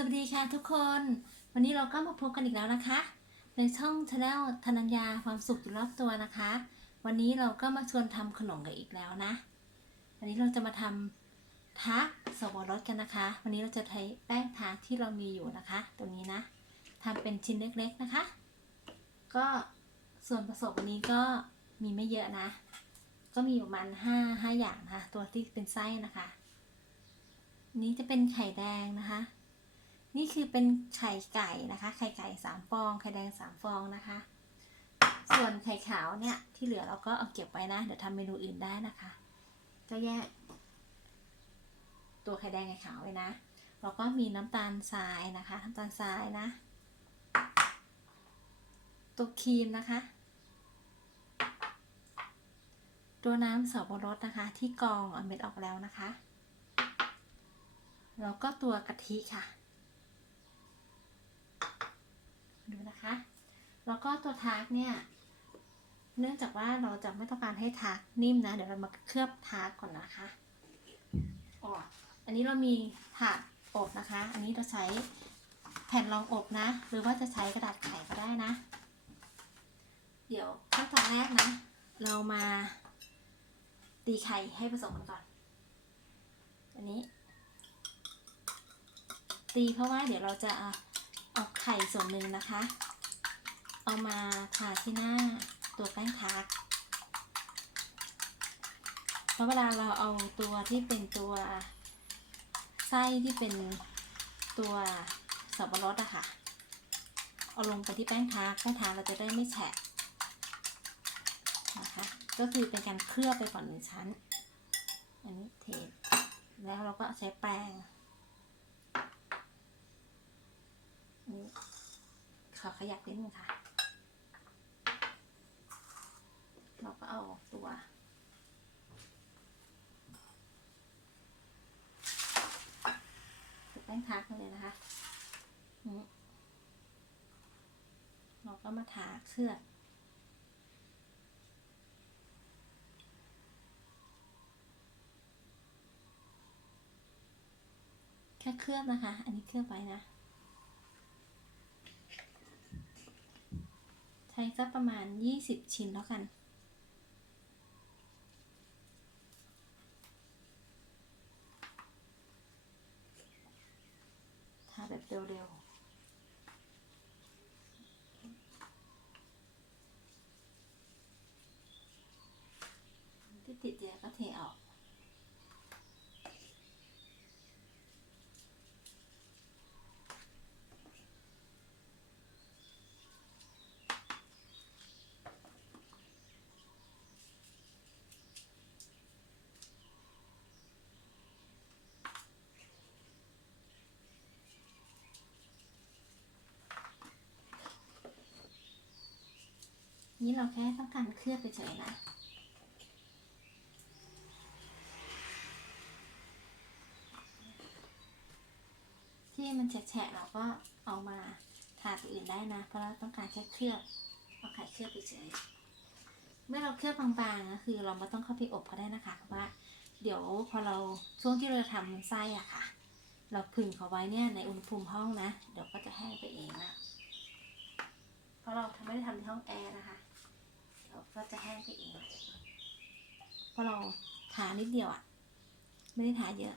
สวัสดีค่ะทุกคน วันนี้เราก็มาพบกันอีกแล้วนะคะ ในช่องชาแนลธนัญญาความสุขอยู่รอบตัวนะคะ วันนี้เราก็มาชวนทำขนมกันอีกแล้วนะ วันนี้เราจะมาทำทาสวรสกันนะคะ วันนี้เราจะใช้แป้งทาที่เรามีอยู่นะคะตัวนี้นะทำเป็นชิ้นเล็กๆนะคะ ก็ส่วนผสมวันนี้ก็มีไม่เยอะนะ ก็มีอยู่ประมาณห้าห้าอย่างนะคะ ตัวที่เป็นไส้นะคะ นี้จะเป็นไข่แดงนะคะ นี่คือเป็นไข่ไก่นะคะ ไข่ไก่สามฟอง ไข่แดงสามฟองนะคะ ส่วนไข่ขาวเนี่ยที่เหลือเราก็เอาเก็บไว้นะ เดี๋ยวทำเมนูอื่นได้นะคะ ก็แยก ตัวไข่แดงไข่ขาวไว้นะ เราก็มีน้ำตาลทรายนะคะ น้ำตาลทรายนะ ตัวครีมนะคะ ตัวน้ำสับปะรดนะคะ ที่กองเอาเม็ดออกแล้วนะคะ แล้วก็ตัวกะทิค่ะ ดูนะคะ แล้วก็ตัวทาร์กเนี่ย เนื่องจากว่าเราจะไม่ต้องการให้ทาร์กนิ่มนะ เดี๋ยวเรามาเคลือบทาร์กก่อนนะคะอ๋ออันนี้เรามีถาดอบนะคะ อันนี้เราใช้แผ่นรองอบนะ หรือว่าจะใช้กระดาษไขก็ได้นะ เดี๋ยวขั้นตอนแรกนะ เรามาตีไข่ให้ผสมกันก่อน อันนี้ ตีเพราะว่าเดี๋ยวเราจะ เอาไข่ส่วนหนึ่งนะคะ เอามาทาที่หน้าตัวแป้งทากเพราะเวลาเราเอาตัวที่เป็นตัวไส้ที่เป็นตัวสับปะรดอะค่ะ เอาลงไปที่แป้งทากแป้งทากเราจะได้ไม่แฉะนะคะ ก็คือเป็นการเคลือบไปก่อนหนึ่งชั้น อันนี้เทแล้วเราก็ใช้แป้ง นี่ขอขยับนิดนึงค่ะ เราก็เอาตัว แป้งทาเข้าเลยนะคะเราก็มาทาเคลือบแค่เคลือบนะคะ อันนี้เคลือบไว้นะ ช้สักประมาณ 20 ชิ้นแล้วกันทาแบบเร็วๆ ที่ติดเดียวก็เทออก นี่เราแค่ต้องการเคลือบไปเฉยๆนะที่มันแฉะเราก็เอามาทาตัวอื่นได้นะ เพราะเราต้องการแค่เคลือบเอาไข่เคลือบไปเฉยเมื่อเราเคลือบบางๆก็คือเราไม่ต้องเข้าไปอบก็ได้นะคะเพราะว่า เดี๋ยวพอเราช่วงที่เราทำไส้อะค่ะ เราผึ่งเขาไว้เนี่ยในอุณหภูมิห้องนะ เดี๋ยวก็จะแห้งไปเองนะเพราะเราทำไม่ได้ทำในห้องแอร์นะคะ ก็จะแห้งไปเองเพราะเราทานิดเดียวอะ่ะ ไม่ได้ทาเยอะ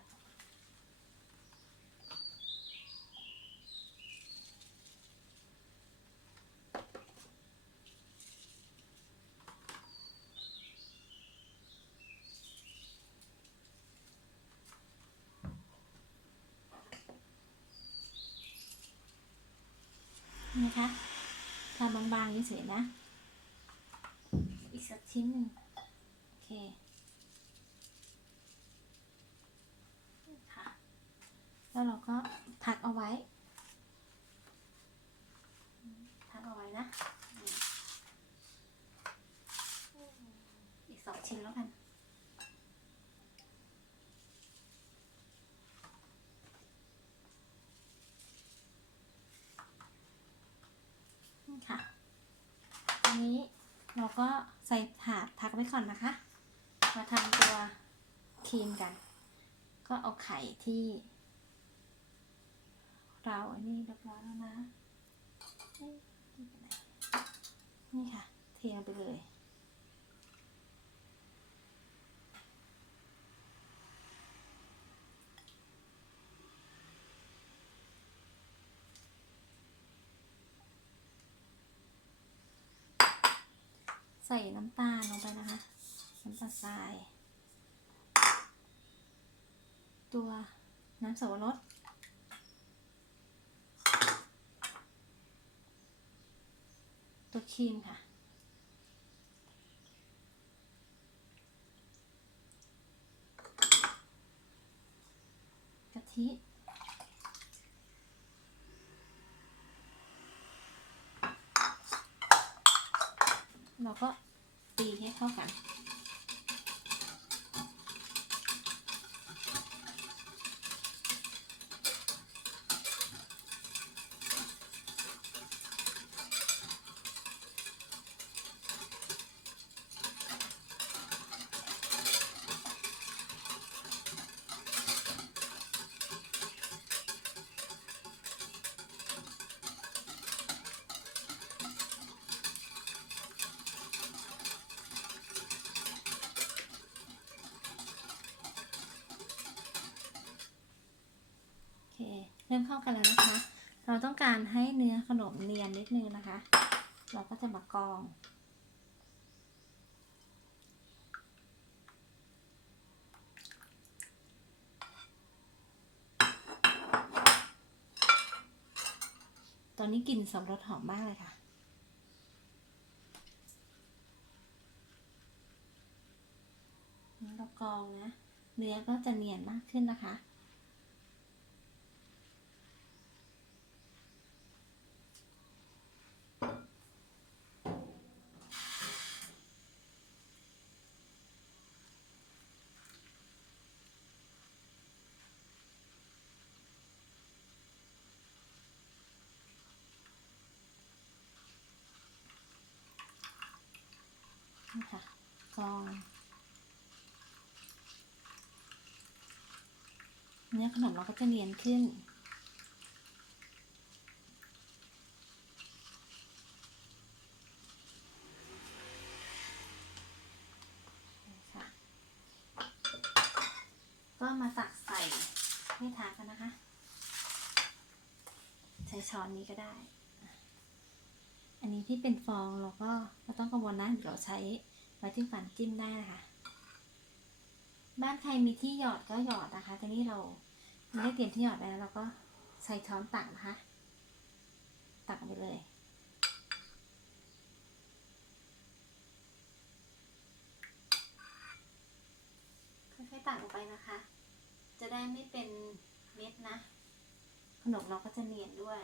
นะคะทาบางๆเฉยๆนะ สักชิ้นหนึ่งโอเคค่ะแล้วเราก็พักเอาไว้พักเอาไว้นะ อีกสองชิ้นแล้วกันค่ะ อันนี้ เราก็ใส่ถาดพักไว้ก่อนนะคะ มาทำตัวครีมกัน ก็เอาไข่ที่ เราอันนี้เรียบร้อยแล้วนะ นี่ไปไหนนี่ค่ะ เทลงไปเลย ส่น้ำตาลลงไปนะคะ น้ำตาลทราย ตัวน้ำสับปะรดตัวครีมค่ะ กะทิ เรา ก็ตีให้เข้ากัน เริ่มเข้ากันแล้วนะคะ เราต้องการให้เนื้อขนมเนียนนิดนึงนะคะ เราก็จะมากรอง ตอนนี้กลิ่นสับปะรดหอมมากเลยค่ะเรากรองนะ เนื้อก็จะเนียนมากขึ้นนะคะ นี่ค่ะกร องเนื้อขนมเราก็จะเนียนขึ้น ก็มาตักใส่ให้ทานกันนะคะ ใช้ช้อนนี้ก็ได้ อันนี้ที่เป็นฟองเราก็ไม่ต้องกังวลนะเดี๋ยวใช้ ไว้ที่ฟันจิ้มได้นะคะ บ้านใครมีที่หยอดก็หยอดนะคะแต่นี่เราไม่ได้เตรียมที่หยอดไว้แล้วเราก็ใช้ช้อนตักนะคะ ตักไปเลยค่อยๆตักลงไปนะคะ จะได้ไม่เป็นเม็ดนะ ขนมเราก็จะเนียนด้วย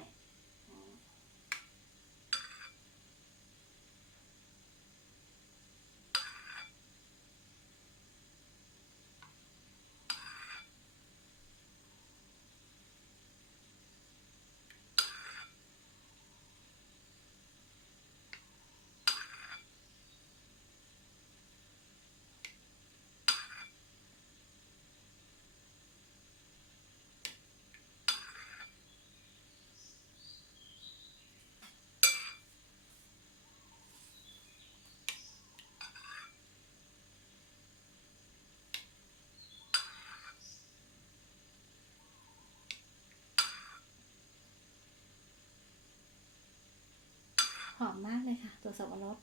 หอมมากเลยค่ะ ตัวสับปะรด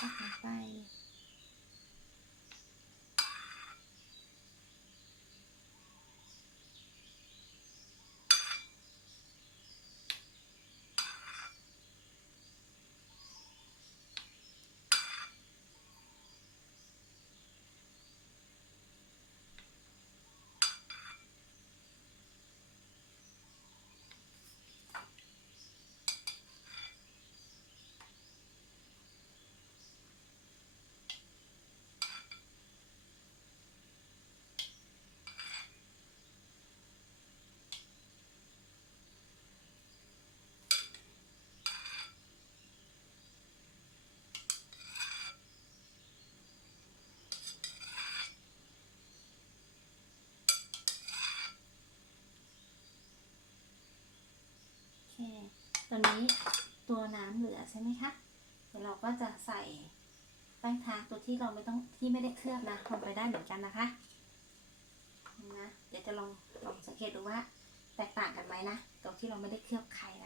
ตักลงไป ก็จะใส่แป้งทาตัวที่เราไม่ต้องที่ไม่ได้เคลือบนะลงไปได้เหมือนกันนะคะนะเดี๋ยวจะลองลองสังเกตดูว่าแตกต่างกันไหมนะตรงที่เราไม่ได้เคลือบไข่นะ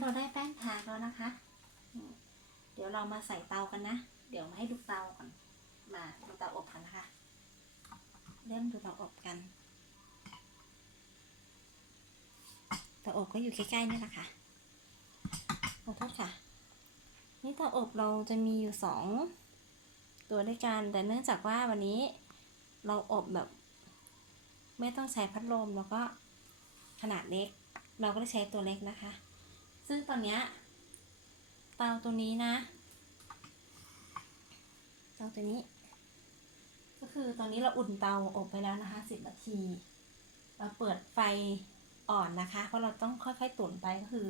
เราได้แป้งทาแล้วนะคะ เดี๋ยวเรามาใส่เตากันนะ เดี๋ยวมาให้ดูเตาก่อน มาดูเตาอบกันนะคะ เริ่มดูเตาอบกัน เตาอบก็อยู่ใกล้ๆนี่แหละค่ะขอโทษค่ะ นี่เตาอบเราจะมีอยู่สองตัวด้วยกัน แต่เนื่องจากว่าวันนี้เราอบแบบ ไม่ต้องใช้พัดลมแล้วก็ขนาดเล็ก เราก็ได้ใช้ตัวเล็กนะคะ ซึ่งตอนเนี้ยเตาตัวนี้นะเตาตัวนี้ ก็คือตอนนี้เราอุ่นเตาอบไปแล้วนะคะสิบนาที เราเปิดไฟอ่อนนะคะ เพราะเราต้องค่อยๆตุ๋นไปก็คือ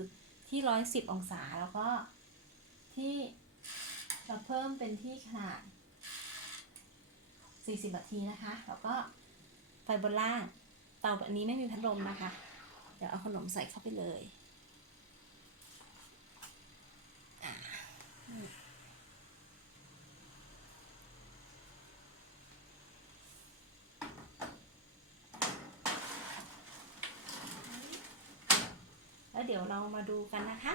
ที่ร้อยสิบองศาแล้วก็ที่เราเพิ่มเป็นที่ขนาดสี่สิบนาทีนะคะ แล้วก็ไฟบนล่างเตาแบบนี้ไม่มีพัดลมนะคะ เดี๋ยวเอาขนมใส่เข้าไปเลยอ่านี่ แล้วเดี๋ยวเรามาดูกันนะคะ